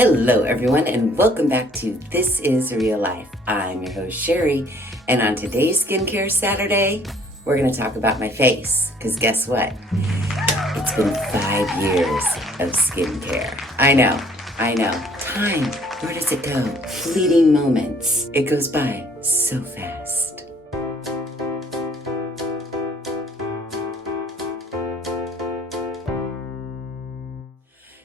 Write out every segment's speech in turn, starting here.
Hello everyone and welcome back to This Is Real Life. I'm your host Sheri, and on today's Skincare Saturday, we're going to talk about my face. Because guess what? It's been 5 years of skincare. I know. Time, where does it go? Fleeting moments. It goes by so fast.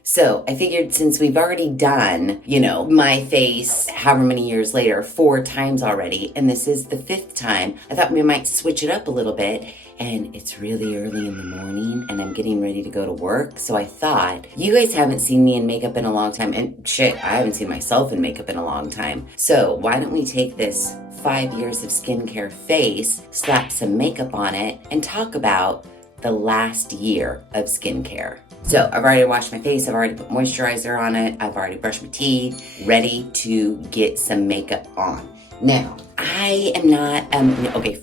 So I figured since we've already done, my face however many years later, 4 times already, and this is the 5th time, I thought we might switch it up a little bit. And it's really early in the morning and I'm getting ready to go to work. So I thought, you guys haven't seen me in makeup in a long time. And shit, I haven't seen myself in makeup in a long time. So why don't we take this 5 years of skincare face, slap some makeup on it, and talk about the last year of skincare. So I've already washed my face, I've already put moisturizer on it, I've already brushed my teeth, ready to get some makeup on. Now, I am not,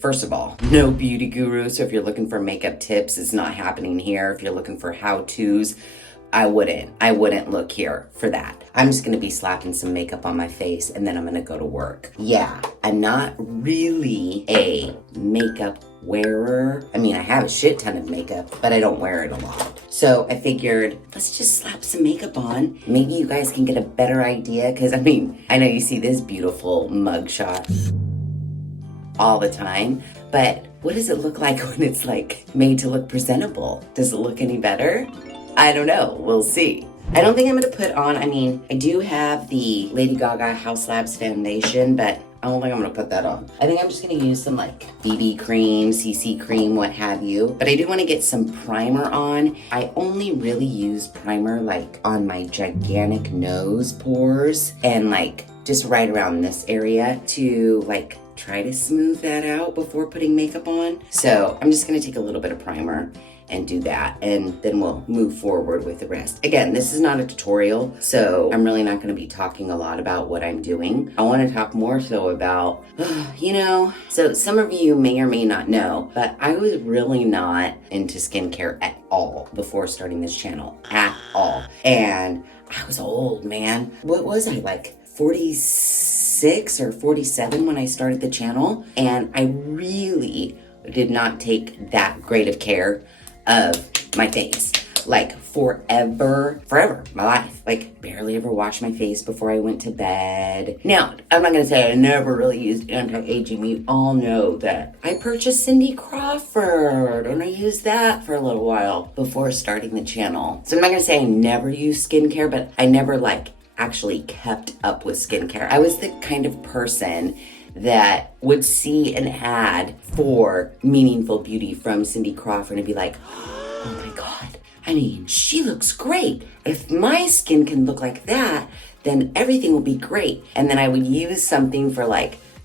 first of all, no beauty guru, so if you're looking for makeup tips, it's not happening here. If you're looking for how-tos, I wouldn't look here for that. I'm just gonna be slapping some makeup on my face and then I'm gonna go to work. Yeah, I'm not really a makeup wearer. I mean, I have a shit ton of makeup, but I don't wear it a lot. So I figured, let's just slap some makeup on. Maybe you guys can get a better idea, because I know you see this beautiful mugshot all the time, but what does it look like when it's made to look presentable? Does it look any better? I don't know, we'll see. I don't think I'm gonna put on, I do have the Lady Gaga House Labs foundation, but I don't think I'm gonna put that on. I think I'm just gonna use some BB cream, CC cream, what have you. But I do wanna get some primer on. I only really use primer on my gigantic nose pores and just right around this area to try to smooth that out before putting makeup on. So I'm just gonna take a little bit of primer and do that, and then we'll move forward with the rest. Again, this is not a tutorial, so I'm really not gonna be talking a lot about what I'm doing. I wanna talk more so about, so some of you may or may not know, but I was really not into skincare at all before starting this channel, at all. And I was old, man. What was I, 46 or 47 when I started the channel? And I really did not take that great of care of my face. Forever, my life. Barely ever washed my face before I went to bed. Now, I'm not gonna say I never really used anti-aging. You all know that I purchased Cindy Crawford, and I used that for a little while before starting the channel. So I'm not gonna say I never used skincare, but I never actually kept up with skincare. I was the kind of person that would see an ad for Meaningful Beauty from Cindy Crawford and be like, oh my God, she looks great. If my skin can look like that, then everything will be great. And then I would use something for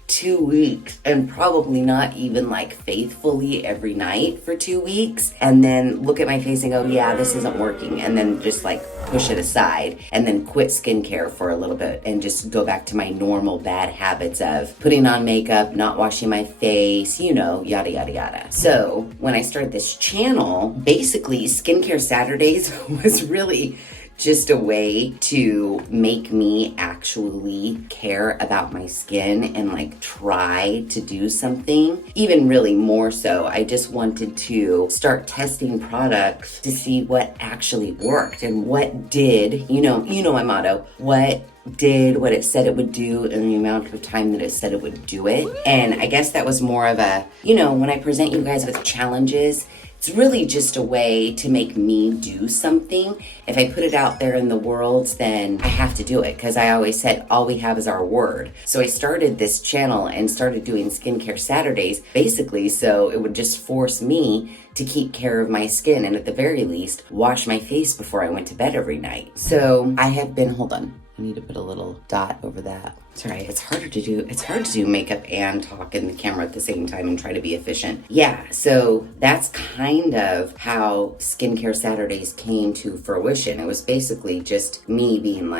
2 weeks and probably not even faithfully every night for 2 weeks, and then look at my face and go, yeah, this isn't working, and then just push it aside and then quit skincare for a little bit and just go back to my normal bad habits of putting on makeup, not washing my face, yada, yada, yada. So when I started this channel, basically Skincare Saturdays was really just a way to make me actually care about my skin and try to do something. Even really more so, I just wanted to start testing products to see what actually worked and what did, my motto, what did what it said it would do in the amount of time that it said it would do it. And I guess that was more of a, when I present you guys with challenges, it's really just a way to make me do something. If I put it out there in the world, then I have to do it, because I always said all we have is our word. So I started this channel and started doing Skincare Saturdays basically so it would just force me to keep care of my skin and at the very least wash my face before I went to bed every night. So I have been, hold on, I need to put a little dot over that. Sorry, it's hard to do makeup and talk in the camera at the same time and try to be efficient. Yeah, so that's kind of how Skincare Saturdays came to fruition. It was basically just me being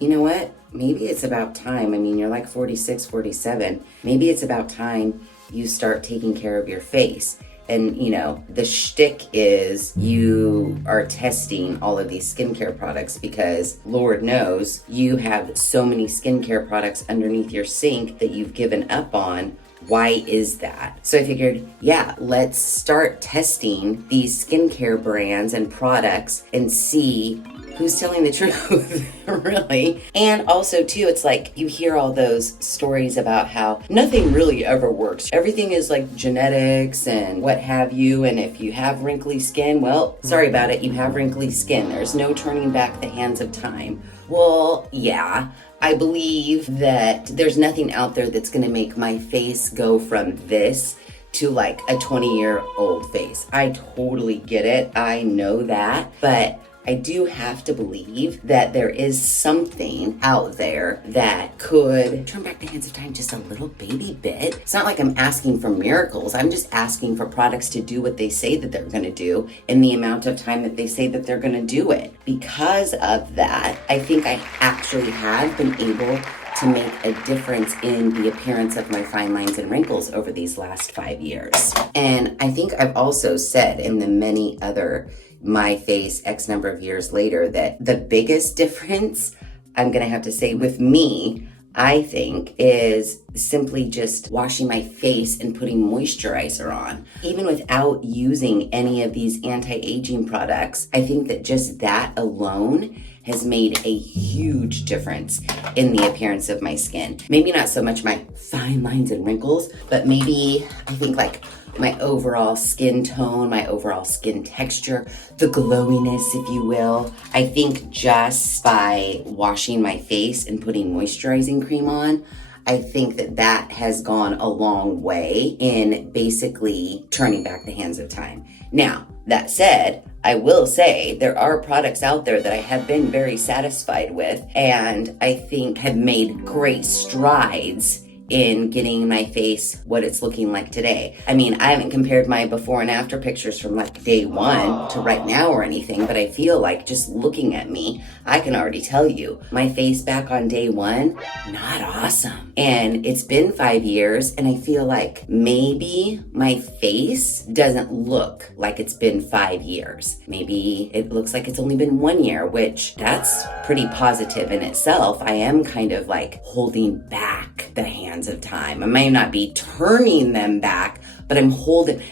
you know what? Maybe it's about time. You're 46, 47. Maybe it's about time you start taking care of your face. And, you know, the shtick is you are testing all of these skincare products because Lord knows you have so many skincare products underneath your sink that you've given up on. Why is that? So I figured, yeah, let's start testing these skincare brands and products and see who's telling the truth, really. And also, too, it's like you hear all those stories about how nothing really ever works. Everything is like genetics and what have you. And if you have wrinkly skin, well, sorry about it, you have wrinkly skin. There's no turning back the hands of time. Well, yeah, I believe that there's nothing out there that's gonna make my face go from this to like a 20-year-old face. I totally get it. I know that. But I do have to believe that there is something out there that could turn back the hands of time just a little baby bit. It's not like I'm asking for miracles. I'm just asking for products to do what they say that they're going to do in the amount of time that they say that they're going to do it. Because of that, I think I actually have been able to make a difference in the appearance of my fine lines and wrinkles over these last 5 years. And I think I've also said in the many other My Face X number of years later that the biggest difference, I'm gonna have to say with me, I think, is simply just washing my face and putting moisturizer on. Even without using any of these anti-aging products, I think that just that alone has made a huge difference in the appearance of my skin. Maybe not so much my fine lines and wrinkles, but maybe I think like my overall skin tone, my overall skin texture, the glowiness, if you will. I think just by washing my face and putting moisturizing cream on, I think that that has gone a long way in basically turning back the hands of time. Now, that said, I will say there are products out there that I have been very satisfied with and I think have made great strides in getting my face what it's looking like today. I mean, I haven't compared my before and after pictures from like day one to right now or anything, but I feel like just looking at me, I can already tell you my face back on day one, not awesome. And it's been 5 years and I feel like maybe my face doesn't look like it's been 5 years. Maybe it looks like it's only been 1 year, which that's pretty positive in itself. I am kind of like holding back the hands of time. I may not be turning them back, but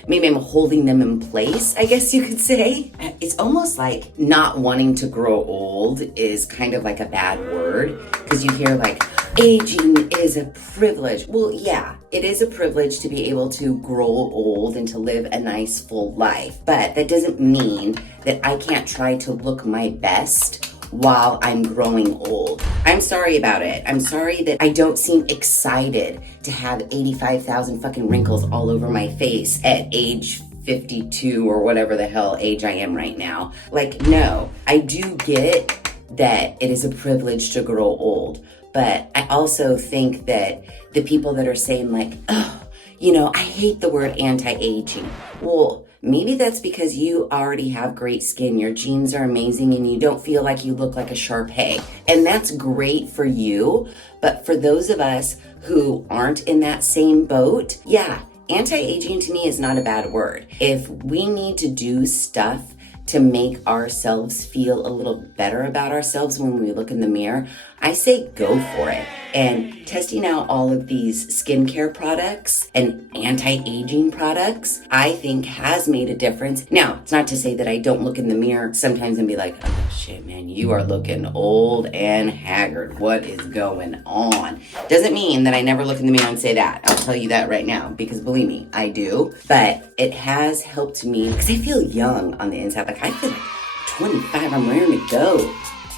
maybe I'm holding them in place, I guess you could say. It's almost like not wanting to grow old is kind of like a bad word because you hear like, aging is a privilege. Well, yeah, it is a privilege to be able to grow old and to live a nice full life, but that doesn't mean that I can't try to look my best while I'm growing old. I'm sorry about it. I'm sorry that I don't seem excited to have 85,000 fucking wrinkles all over my face at age 52 or whatever the hell age I am right now. Like, no, I do get that it is a privilege to grow old, but I also think that the people that are saying like, oh, you know, I hate the word anti-aging. Well, maybe that's because you already have great skin, your genes are amazing, and you don't feel like you look like a Shar Pei. And that's great for you, but for those of us who aren't in that same boat, yeah, anti-aging to me is not a bad word. If we need to do stuff to make ourselves feel a little better about ourselves when we look in the mirror, I say go for it. And testing out all of these skincare products and anti-aging products, I think has made a difference. Now, it's not to say that I don't look in the mirror sometimes and be like, oh shit, man, you are looking old and haggard. What is going on? Doesn't mean that I never look in the mirror and say that. I'll tell you that right now, because believe me, I do. But it has helped me because I feel young on the inside. Like I feel like 25, I'm raring to go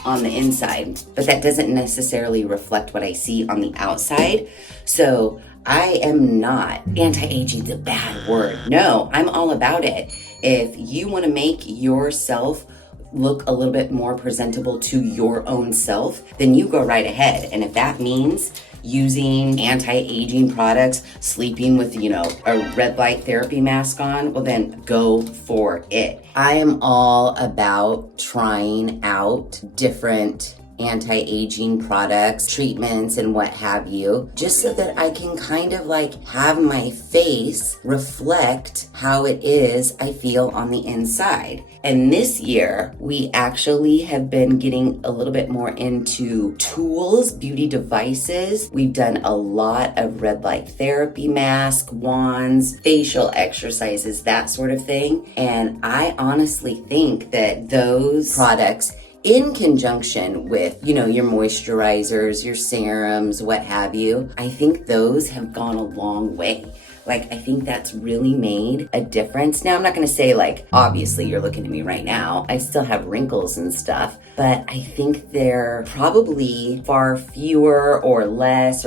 on the inside, but that doesn't necessarily reflect what I see on the outside. So I am not, anti-aging is a bad word. No, I'm all about it. If you want to make yourself look a little bit more presentable to your own self, then you go right ahead. And if that means using anti-aging products, sleeping with, a red light therapy mask on, well then go for it. I am all about trying out different anti-aging products, treatments, and what have you, just so that I can kind of like have my face reflect how it is I feel on the inside. And this year, we actually have been getting a little bit more into tools, beauty devices. We've done a lot of red light therapy masks, wands, facial exercises, that sort of thing. And I honestly think that those products, in conjunction with, your moisturizers, your serums, what have you, I think those have gone a long way. Like, I think that's really made a difference. Now, I'm not gonna say like, obviously you're looking at me right now, I still have wrinkles and stuff, but I think they're probably far fewer or less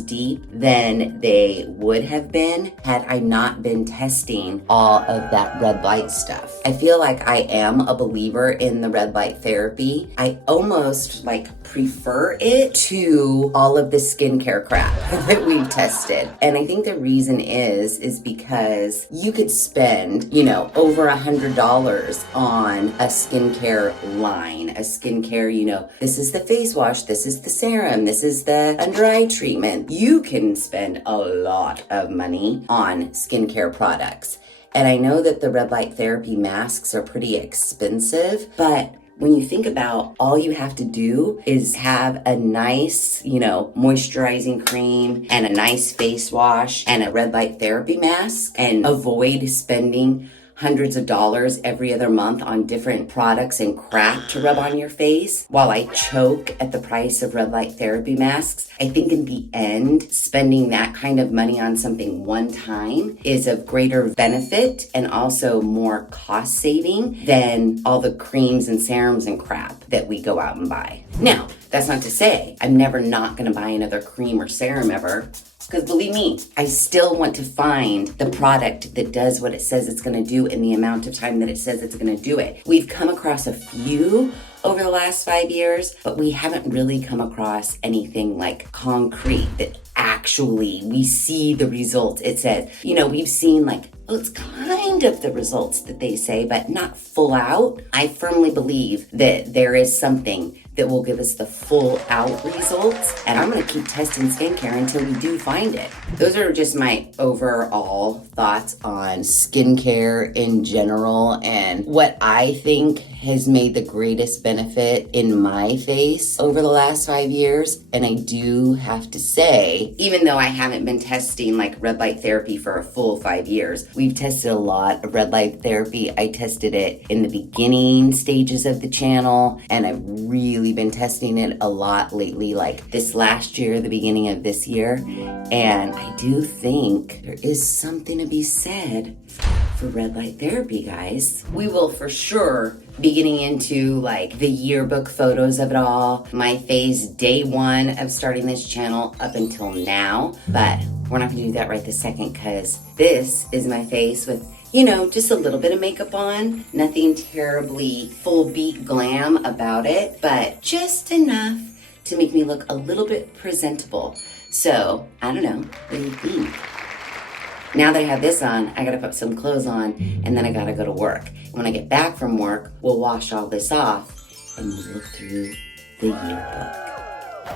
deep than they would have been had I not been testing all of that red light stuff. I feel like I am a believer in the red light therapy. I almost prefer it to all of the skincare crap that we've tested. And I think the reason is because you could spend, over $100 on a skincare line, a skincare, this is the face wash, this is the serum, this is the under eye treatment. You can spend a lot of money on skincare products. And I know that the red light therapy masks are pretty expensive, but when you think about all you have to do is have a nice, moisturizing cream and a nice face wash and a red light therapy mask, and avoid spending hundreds of dollars every other month on different products and crap to rub on your face while I choke at the price of red light therapy masks. I think in the end, spending that kind of money on something one time is of greater benefit and also more cost saving than all the creams and serums and crap that we go out and buy. Now, that's not to say I'm never not gonna buy another cream or serum ever. Because believe me, I still want to find the product that does what it says it's going to do in the amount of time that it says it's going to do it. We've come across a few over the last 5 years, but we haven't really come across anything like concrete that actually we see the results. It says, we've seen it's kind of the results that they say, but not full out. I firmly believe that there is something that will give us the full out results. And I'm gonna keep testing skincare until we do find it. Those are just my overall thoughts on skincare in general and what I think has made the greatest benefit in my face over the last 5 years. And I do have to say, even though I haven't been testing red light therapy for a full 5 years, we've tested a lot of red light therapy. I tested it in the beginning stages of the channel, and I've really been testing it a lot lately, like this last year, the beginning of this year. And I do think there is something to be said for red light therapy, guys. We will for sure be getting into the yearbook photos of it all, my phase day one of starting this channel up until now, but we're not gonna do that right this second because this is my face with just a little bit of makeup on, nothing terribly full beat glam about it, but just enough to make me look a little bit presentable. So, I don't know, what do you think? Now that I have this on, I gotta put some clothes on, and then I gotta go to work. When I get back from work, we'll wash all this off, and we'll look through the yearbook.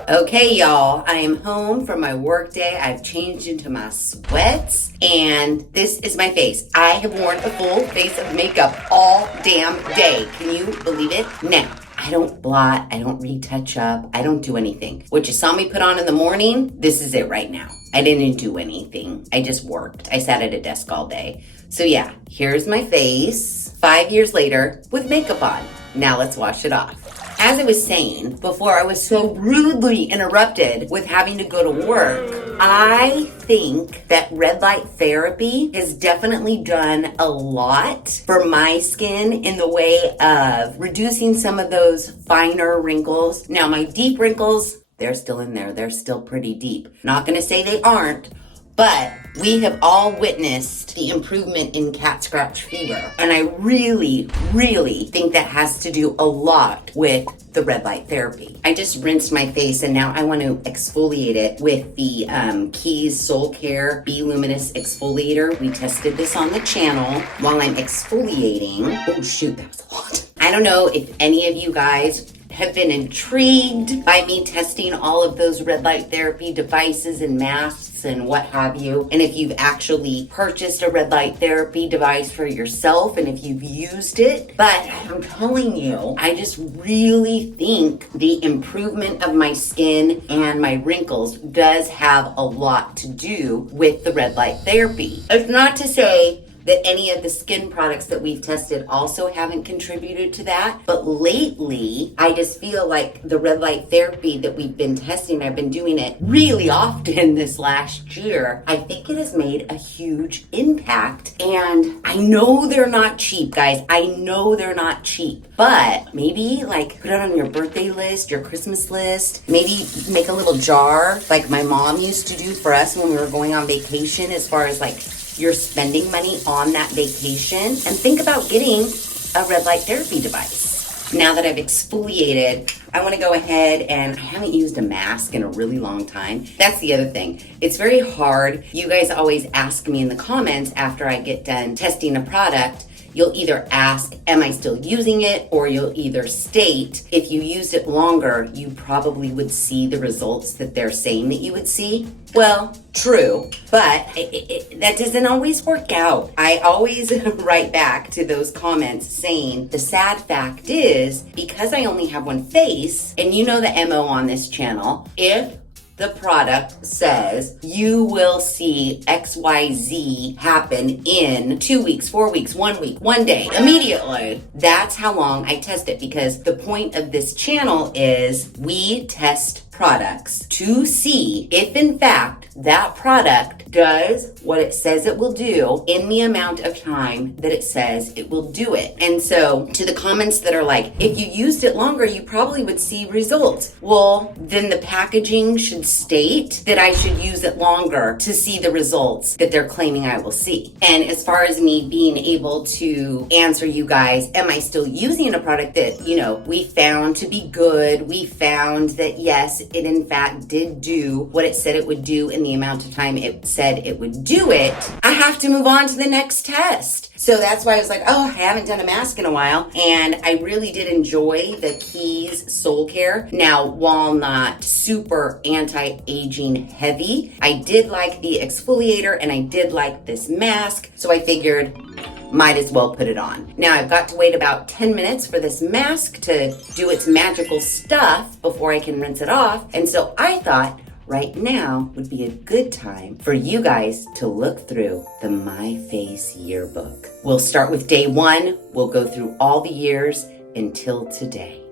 Okay, y'all, I am home from my work day. I've changed into my sweats, and this is my face. I have worn a full face of makeup all damn day. Can you believe it? Now, I don't blot, I don't retouch up, I don't do anything. What you saw me put on in the morning, this is it right now. I didn't do anything. I just worked. I sat at a desk all day. So yeah, here's my face 5 years later with makeup on. Now let's wash it off. As I was saying before I was so rudely interrupted with having to go to work, I think that red light therapy has definitely done a lot for my skin in the way of reducing some of those finer wrinkles. Now, my deep wrinkles, they're still in there. They're still pretty deep. Not gonna say they aren't, but we have all witnessed the improvement in cat scratch fever. And I really, really think that has to do a lot with the red light therapy. I just rinsed my face and now I want to exfoliate it with the Keys Soul Care Be Luminous Exfoliator. We tested this on the channel. While I'm exfoliating, oh shoot, that was a lot. I don't know if any of you guys have been intrigued by me testing all of those red light therapy devices and masks and what have you, and if you've actually purchased a red light therapy device for yourself and if you've used it. But I'm telling you, I just really think the improvement of my skin and my wrinkles does have a lot to do with the red light therapy. It's not to say that any of the skin products that we've tested also haven't contributed to that. But lately, I just feel like the red light therapy that we've been testing, I've been doing it really often this last year. I think it has made a huge impact. And I know they're not cheap, guys. I know they're not cheap. But maybe like put it on your birthday list, your Christmas list. Maybe make a little jar like my mom used to do for us when we were going on vacation, as far as like you're spending money on that vacation, and think about getting a red light therapy device. Now that I've exfoliated, I want to go ahead, and I haven't used a mask in a really long time. That's the other thing. It's very hard. You guys always ask me in the comments after I get done testing a product. You'll either ask, am I still using it? Or you'll either state, if you used it longer, you probably would see the results that they're saying that you would see. Well, true, but that doesn't always work out. I always write back to those comments saying, the sad fact is, because I only have one face, and you know the MO on this channel, if the product says you will see XYZ happen in 2 weeks, 4 weeks, 1 week, 1 day, immediately. That's how long I test it, because the point of this channel is we test products to see if in fact that product does what it says it will do in the amount of time that it says it will do it. And so to the comments that are like, if you used it longer, you probably would see results. Well, then the packaging should state that I should use it longer to see the results that they're claiming I will see. And as far as me being able to answer you guys, am I still using a product that, you know, we found to be good? We found that yes, it in fact did do what it said it would do in the amount of time it said it would do it. I have to move on to the next test. So that's why I was like, oh, I haven't done a mask in a while. And I really did enjoy the Keys Soul Care. Now, while not super anti-aging heavy, I did like the exfoliator and I did like this mask. So I figured, might as well put it on. Now I've got to wait about 10 minutes for this mask to do its magical stuff before I can rinse it off. And so I thought right now would be a good time for you guys to look through the My Face yearbook. We'll start with day 1. We'll go through all the years until today.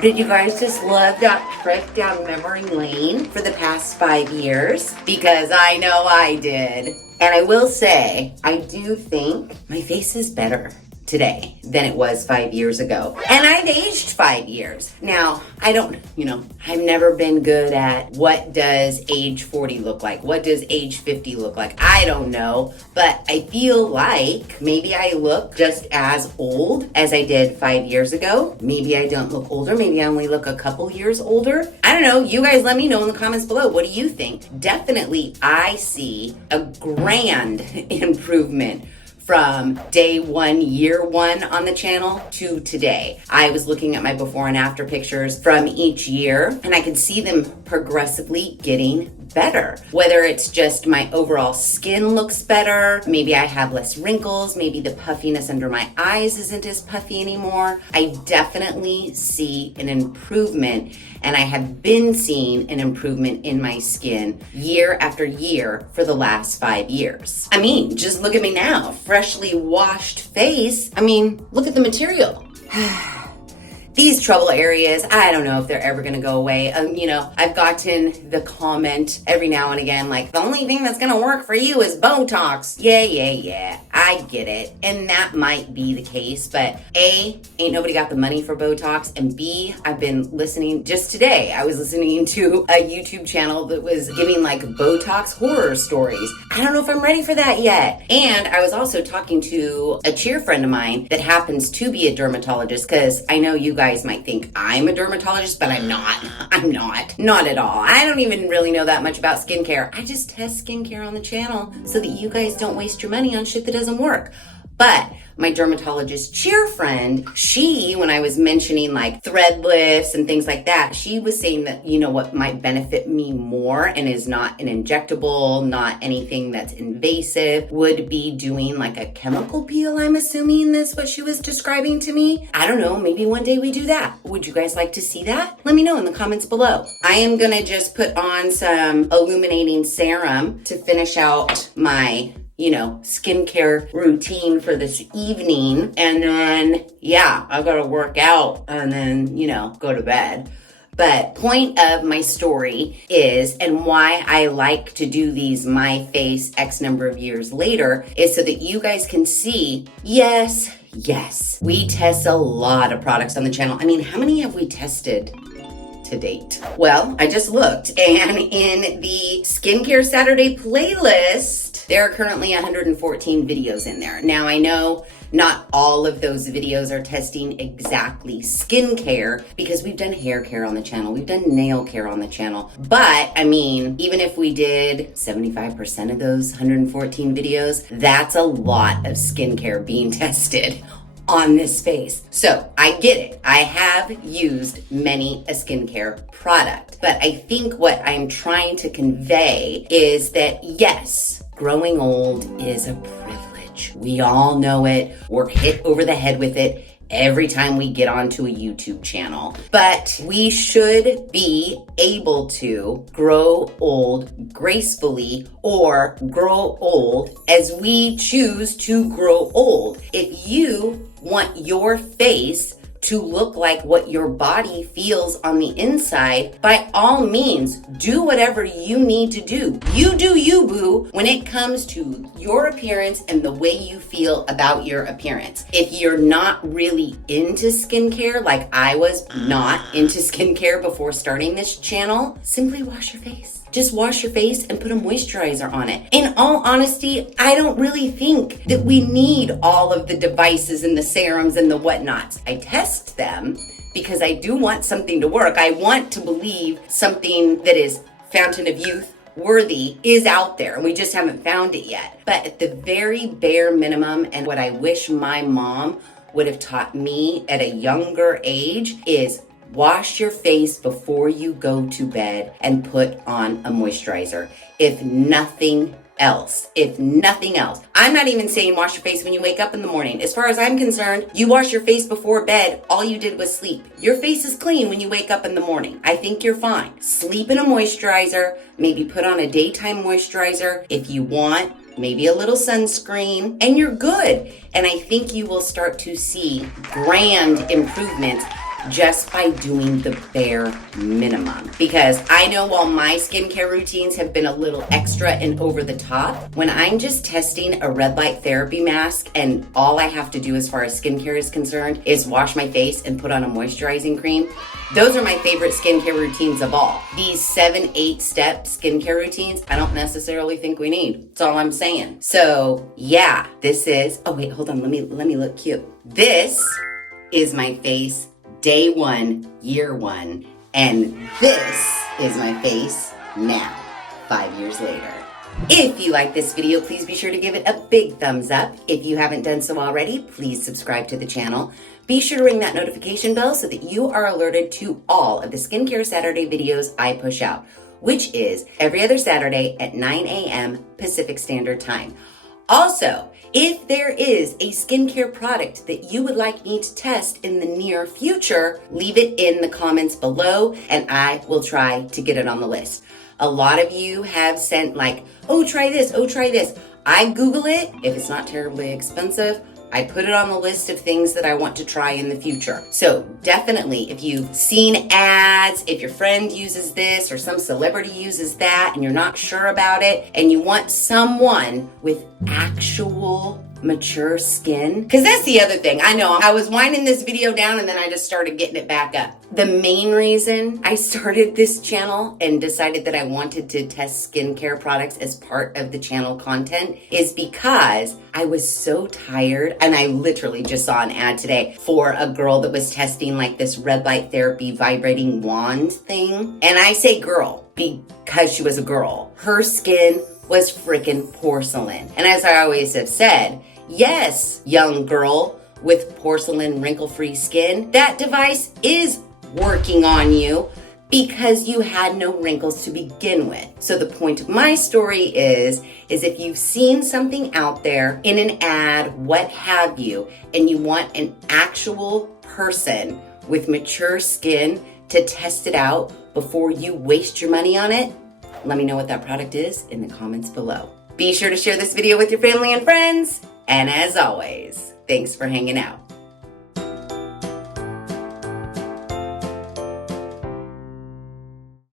Did you guys just love that trip down memory lane for the past 5 years? Because I know I did. And I will say, I do think my face is better today than it was 5 years ago. And I've aged 5 years. Now, I don't, I've never been good at what does age 40 look like? What does age 50 look like? I don't know. But I feel like maybe I look just as old as I did 5 years ago. Maybe I don't look older. Maybe I only look a couple years older. I don't know. You guys let me know in the comments below. What do you think? Definitely, I see a grand improvement from day 1, year 1 on the channel to today. I was looking at my before and after pictures from each year, and I could see them progressively getting better. Whether it's just my overall skin looks better, maybe I have less wrinkles, maybe the puffiness under my eyes isn't as puffy anymore. I definitely see an improvement, and I have been seeing an improvement in my skin year after year for the last 5 years. I mean, just look at me now, freshly washed face. I mean, look at the material. these trouble areas, I don't know if they're ever gonna go away. I've gotten the comment every now and again, like, the only thing that's gonna work for you is Botox. Yeah, I get it. And that might be the case, but A, ain't nobody got the money for Botox, and B, I've been listening, just today, I was listening to a YouTube channel that was giving like Botox horror stories. I don't know if I'm ready for that yet. And I was also talking to a cheer friend of mine that happens to be a dermatologist, because I know you guys might think I'm a dermatologist, but I'm not. I'm not at all. I don't even really know that much about skincare. I just test skincare on the channel so that you guys don't waste your money on shit that doesn't work. But my dermatologist cheer friend, she, when I was mentioning like thread lifts and things like that, she was saying that, what might benefit me more and is not an injectable, not anything that's invasive, would be doing like a chemical peel, I'm assuming that's what she was describing to me. I don't know, maybe one day we do that. Would you guys like to see that? Let me know in the comments below. I am gonna just put on some illuminating serum to finish out my skincare routine for this evening. And then, I gotta work out and then, go to bed. But point of my story is, and why I like to do these my face X number of years later, is so that you guys can see, yes, we test a lot of products on the channel. I mean, how many have we tested to date? Well, I just looked, and in the Skincare Saturday playlist, there are currently 114 videos in there. Now, I know not all of those videos are testing exactly skincare, because we've done hair care on the channel, we've done nail care on the channel. But I mean, even if we did 75% of those 114 videos, that's a lot of skincare being tested on this face. So I get it. I have used many a skincare product, but I think what I'm trying to convey is that yes, growing old is a privilege. We all know it. We're hit over the head with it every time we get onto a YouTube channel. But we should be able to grow old gracefully, or grow old as we choose to grow old. If you want your face to look like what your body feels on the inside, by all means, do whatever you need to do. You do you, boo, when it comes to your appearance and the way you feel about your appearance. If you're not really into skincare, like I was not into skincare before starting this channel, simply wash your face. Just wash your face and put a moisturizer on it. In all honesty, I don't really think that we need all of the devices and the serums and the whatnots. I test them because I do want something to work. I want to believe something that is fountain of youth worthy is out there, and we just haven't found it yet. But at the very bare minimum, and what I wish my mom would have taught me at a younger age, is wash your face before you go to bed and put on a moisturizer. If nothing else. I'm not even saying wash your face when you wake up in the morning. As far as I'm concerned, you wash your face before bed, all you did was sleep. Your face is clean when you wake up in the morning. I think you're fine. Sleep in a moisturizer, maybe put on a daytime moisturizer if you want, maybe a little sunscreen, and you're good. And I think you will start to see grand improvements just by doing the bare minimum. Because I know while my skincare routines have been a little extra and over the top, when I'm just testing a red light therapy mask and all I have to do as far as skincare is concerned is wash my face and put on a moisturizing cream, those are my favorite skincare routines of all. These 7-8 step skincare routines, I don't necessarily think we need. That's all I'm saying. So yeah, this is, oh wait, hold on, let me look cute. This is my face day one, year one, and this is my face now, 5 years later. If you like this video, please be sure to give it a big thumbs up. If you haven't done so already, please subscribe to the channel. Be sure to ring that notification bell so that you are alerted to all of the Skincare Saturday videos I push out, which is every other Saturday at 9 a.m. Pacific Standard Time. Also, if there is a skincare product that you would like me to test in the near future, leave it in the comments below and I will try to get it on the list. A lot of you have sent like, oh, try this, oh, try this. I Google it. If it's not terribly expensive, I put it on the list of things that I want to try in the future. So definitely, if you've seen ads, if your friend uses this or some celebrity uses that and you're not sure about it and you want someone with actual mature skin, because that's the other thing. I know I was winding this video down and then I just started getting it back up. The main reason I started this channel and decided that I wanted to test skincare products as part of the channel content is because I was so tired, and I literally just saw an ad today for a girl that was testing like this red light therapy vibrating wand thing. And I say girl because she was a girl. Her skin was freaking porcelain. And as I always have said, yes, young girl with porcelain wrinkle-free skin, that device is working on you because you had no wrinkles to begin with. So the point of my story is if you've seen something out there in an ad, what have you, and you want an actual person with mature skin to test it out before you waste your money on it, let me know what that product is in the comments below. Be sure to share this video with your family and friends. And as always, thanks for hanging out.